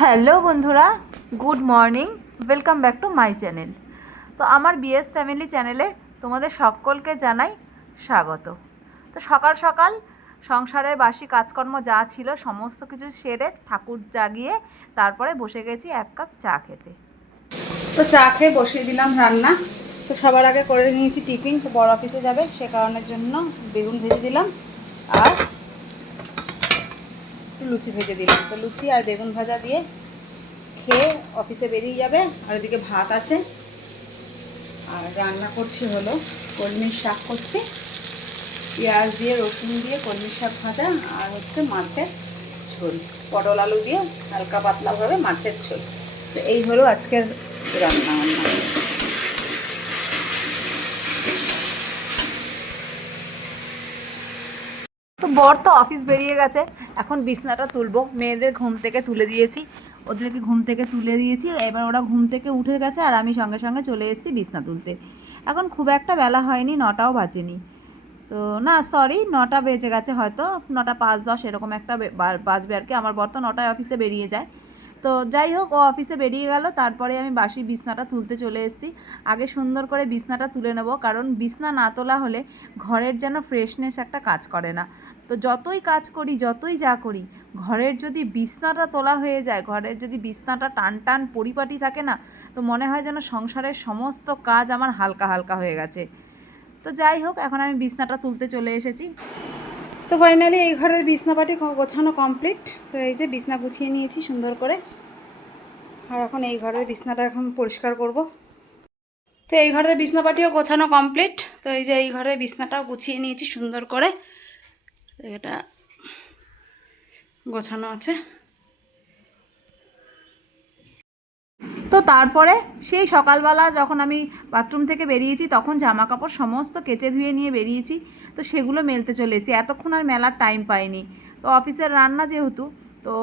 Hello বন্ধুরা, good morning. Welcome back to my channel. তো আমার বিএস ফ্যামিলি চ্যানেলে তোমাদের সকলকে জানাই স্বাগত। তো সকাল সকাল সংসারের বাসি কাজকর্ম যা ছিল সমস্ত কিছু সেরে ঠাকুর জাগিয়ে তারপরে বসে গেছি এক কাপ চা খেতে। তো চা খেয়ে বসিয়ে দিলাম রান্না। তো সবার আগে করে নিয়েছি টিফিন, তো বড় অফিসে যাবে সে কারণের জন্য বেগুন ভেজে দিলাম আর লুচি ভেজে দিলাম। তো লুচি আর বেগুন ভাজা দিয়ে খেয়ে অফিসে বেরিয়ে যাবে। আর এদিকে ভাত আছে আর রান্না করছি হলো কলমির শাক করছি, পেঁয়াজ দিয়ে রসুন দিয়ে কলমির শাক ভাজা আর হচ্ছে মাছের ঝোল, পটল আলু দিয়ে হালকা পাতলাভাবে মাছের ঝোল। তো এই হলো আজকের রান্না বান্না। তো বর তো অফিস বেরিয়ে গেছে, এখন বিছনাটা তুলবো। মেয়েদের ঘুম থেকে তুলে দিয়েছি, ওদেরকে ঘুম থেকে তুলে দিয়েছি, এবার ওরা ঘুম থেকে উঠে গেছে আর আমি সঙ্গে সঙ্গে চলে এসেছি বিছনা তুলতে। এখন খুব একটা বেলা হয়নি, 9টাও বাজেনি। তো না সরি, 9টা বেজে গেছে, হয়তো 9টা 5-10 এরকম একটা বাজবে আর কি। আমার বর তো 9টায় অফিসে বেরিয়ে যায়। তো যাই হোক, ও অফিসে বেরিয়ে গেল, তারপরে আমি বাসি বিছনাটা তুলতে চলে এসেছি। আগে সুন্দর করে বিছনাটা তুলে নেব, কারণ বিছনা না তোলা হলে ঘরের যেন ফ্রেশনেস একটা কাজ করে না। তো যতই কাজ করি, যতই যা করি, ঘরের যদি বিছনাটা তোলা হয়ে যায়, ঘরের যদি বিছনাটা টান টান পরিপাটি থাকে না, তো মনে হয় যেন সংসারের সমস্ত কাজ আমার হালকা হালকা হয়ে গেছে। তো যাই হোক, এখন আমি বিছনাটা তুলতে চলে এসেছি। তো ফাইনালি এই ঘরের বিছনাপাটি গোছানো কমপ্লিট। তো এই যে বিছনা গুছিয়ে নিয়েছি সুন্দর করে, আর এখন এই ঘরের বিছনাটা এখন পরিষ্কার করব। তো এই ঘরের বিছনাপাটিও গোছানো কমপ্লিট। তো এই যে এই ঘরের বিছনাটাও গুছিয়ে নিয়েছি সুন্দর করে, এটা গোছানো আছে। তো তারপরে সেই সকালবেলা যখন আমি বাথরুম থেকে বেরিয়েছি, তখন জামা কাপড় সমস্ত কেচে ধুয়ে নিয়ে বেরিয়েছি। তো সেগুলো মেলতে চলে এসেছি, এতক্ষণ আর মেলার টাইম পাইনি। তো অফিসের রান্না যেহেতু, তো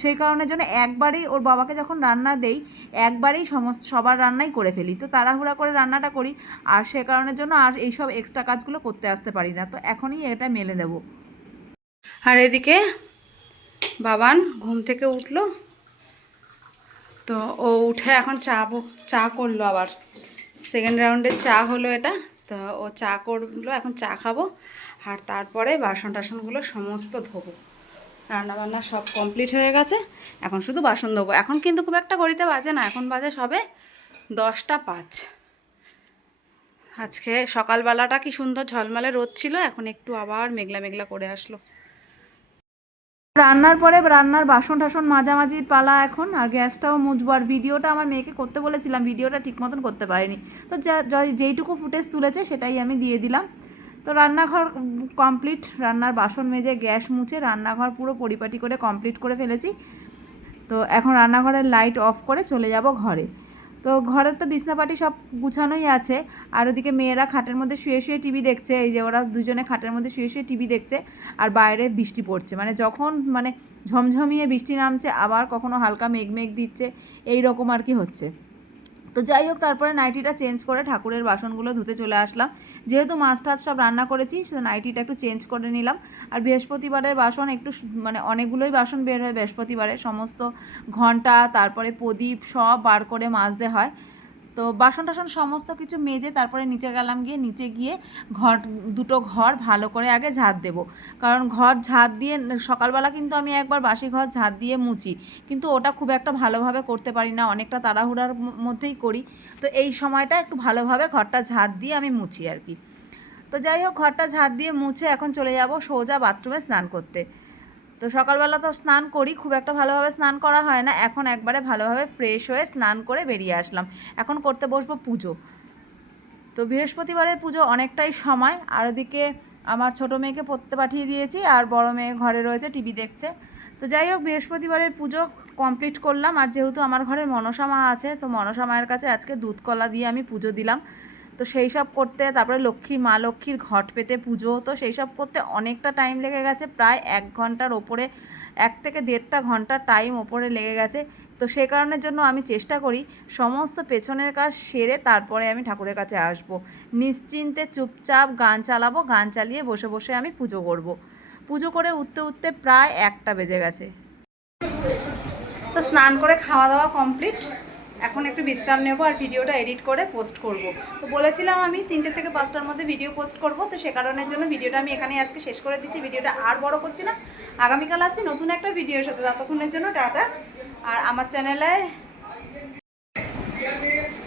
সেই কারণের জন্য একবারেই ওর বাবাকে যখন রান্না দেই, একবারেই সবার রান্নাই করে ফেলি। তো তাড়াহুড়া করে রান্নাটা করি, আর সে কারণের জন্য আর এইসব এক্সট্রা কাজগুলো করতে আসতে পারি না। তো এখনই এটা মেলে নেব। আর এদিকে বাবান ঘুম থেকে উঠলো, তো ও উঠে এখন চা করলো, আবার সেকেন্ড রাউন্ডের চা হলো এটা। তো ও চা করলো, এখন চা খাবো আর তারপরে বাসন টাসনগুলো সমস্ত ধোবো। রান্নাবান্না সব কমপ্লিট হয়ে গেছে, এখন শুধু বাসন ধোবো। এখন কিন্তু খুব একটা ঘড়িতে বাজে না, এখন বাজে সবে 10টা 5। আজকে সকালবেলাটা কি সুন্দর ঝলমলে রোদ ছিল, এখন একটু আবার মেঘলা মেঘলা করে আসলো। রান্নার পরে রান্নার বাসন টাসন মাঝামাঝির পালা এখন, আর গ্যাসটাও মুছবো। আর ভিডিওটা আমার মেয়েকে করতে বলেছিলাম, ভিডিওটা ঠিক মতন করতে পারিনি। তো যেইটুকু ফুটেজ তুলেছে সেটাই আমি দিয়ে দিলাম। তো রান্নাঘর কমপ্লিট, রান্নার বাসন মেজে গ্যাস মুছে রান্নাঘর পুরো পরিপাটি করে কমপ্লিট করে ফেলেছি। তো এখন রান্নাঘরের লাইট অফ করে চলে যাব ঘরে। তো ঘরের তো বিছনাপাটি সব গুছানোই আছে, আর ওদিকে মেয়েরা খাটের মধ্যে শুয়ে শুয়ে টিভি দেখছে। এই যে ওরা দুজনে খাটের মধ্যে শুয়ে শুয়ে টিভি দেখছে, আর বাইরে বৃষ্টি পড়ছে, মানে যখন ঝমঝমিয়ে বৃষ্টি নামছে, আবার কখনো হালকা মেঘ মেঘ দিচ্ছে, এই রকম আর কি হচ্ছে। তো যাই হোক, তারপরে নাইটিটা চেঞ্জ করে ঠাকুরের বাসনগুলো ধুতে চলে আসলাম। যেহেতু মাছ টাছ সব রান্না করেছি, সে নাইটিটা একটু চেঞ্জ করে নিলাম। আর বৃহস্পতিবারের বাসন একটু অনেকগুলোই বাসন বের হয় বৃহস্পতিবারে, সমস্ত ঘন্টা তারপরে প্রদীপ সব বার করে মাজতে হয়। তো বাসন টাসন সমস্ত কিছু মেজে তারপরে নিচে গেলাম, গিয়ে নিচে গিয়ে দুটো ঘর ভালো করে আগে ঝাঁট দেবো। কারণ ঘর ঝাঁট দিয়ে সকালবেলা কিন্তু আমি একবার বাসি ঘর ঝাঁট দিয়ে মুছি, কিন্তু ওটা খুব একটা ভালোভাবে করতে পারি না, অনেকটা তাড়াহুড়ার মধ্যেই করি। তো এই সময়টা একটু ভালোভাবে ঘরটা ঝাঁট দিয়ে আমি মুছি আর কি। তো যাই হোক, ঘরটা ঝাঁট দিয়ে মুছে এখন চলে যাব সোজা বাথরুমে স্নান করতে। তো সকালবেলা তো স্নান করি, খুব একটা ভালোভাবে স্নান করা হয় না, এখন একবারে ভালোভাবে ফ্রেশ হয়ে স্নান করে বেরিয়ে আসলাম। এখন করতে বসবো পুজো। তো বৃহস্পতিবারের পুজো অনেকটাই সময়, আর ওদিকে আমার ছোটো মেয়েকে পড়তে পাঠিয়ে দিয়েছি, আর বড় মেয়ে ঘরে রয়েছে টিভি দেখছে। তো যাই হোক, বৃহস্পতিবারের পুজো কমপ্লিট করলাম। আর যেহেতু আমার ঘরে মনসা মা আছে, তো মনসা মায়ের কাছে আজকে দুধ কলা দিয়ে আমি পুজো দিলাম। তো সেই সব করতে, তারপরে মা লক্ষ্মীর ঘট পেতে পুজো, তো সেই সব করতে অনেকটা টাইম লেগে গেছে, প্রায় 1 ঘন্টার ওপরে, 1 থেকে 1.5 ঘন্টা টাইম ওপরে লেগে গেছে। তো সে কারণের জন্য আমি চেষ্টা করি সমস্ত পেছনের কাজ সেরে তারপরে আমি ঠাকুরের কাছে আসব, নিশ্চিন্তে চুপচাপ গান চালাবো, গান চালিয়ে বসে বসে আমি পুজো করব। পুজো করে উঠতে উঠতে প্রায় 1টা বেজে গেছে। তো স্নান করে খাওয়া দাওয়া কমপ্লিট, এখন একটু বিশ্রাম নেব আর ভিডিওটা এডিট করে পোস্ট করব। তো বলেছিলাম আমি 3টে থেকে 5টার মধ্যে ভিডিও পোস্ট করব, তো সে কারণের জন্য ভিডিওটা আমি এখানেই আজকে শেষ করে দিচ্ছি। ভিডিওটা আর বড় করছি না, আগামীকাল আসছি নতুন একটা ভিডিওর সাথে। ততক্ষণের জন্য টাটা। আর আমার চ্যানেলে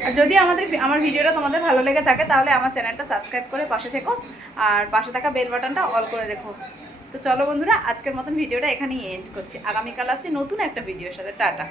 আর যদি আমার ভিডিওটা তোমাদের ভালো লেগে থাকে তাহলে আমার চ্যানেলটা সাবস্ক্রাইব করে পাশে থেকো, আর পাশে থাকা বেল বাটনটা অল করে রেখো। তো চলো বন্ধুরা, আজকের মতন ভিডিওটা এখানেই এন্ড করছি। আগামীকাল আসছি নতুন একটা ভিডিওর সাথে। টাটা।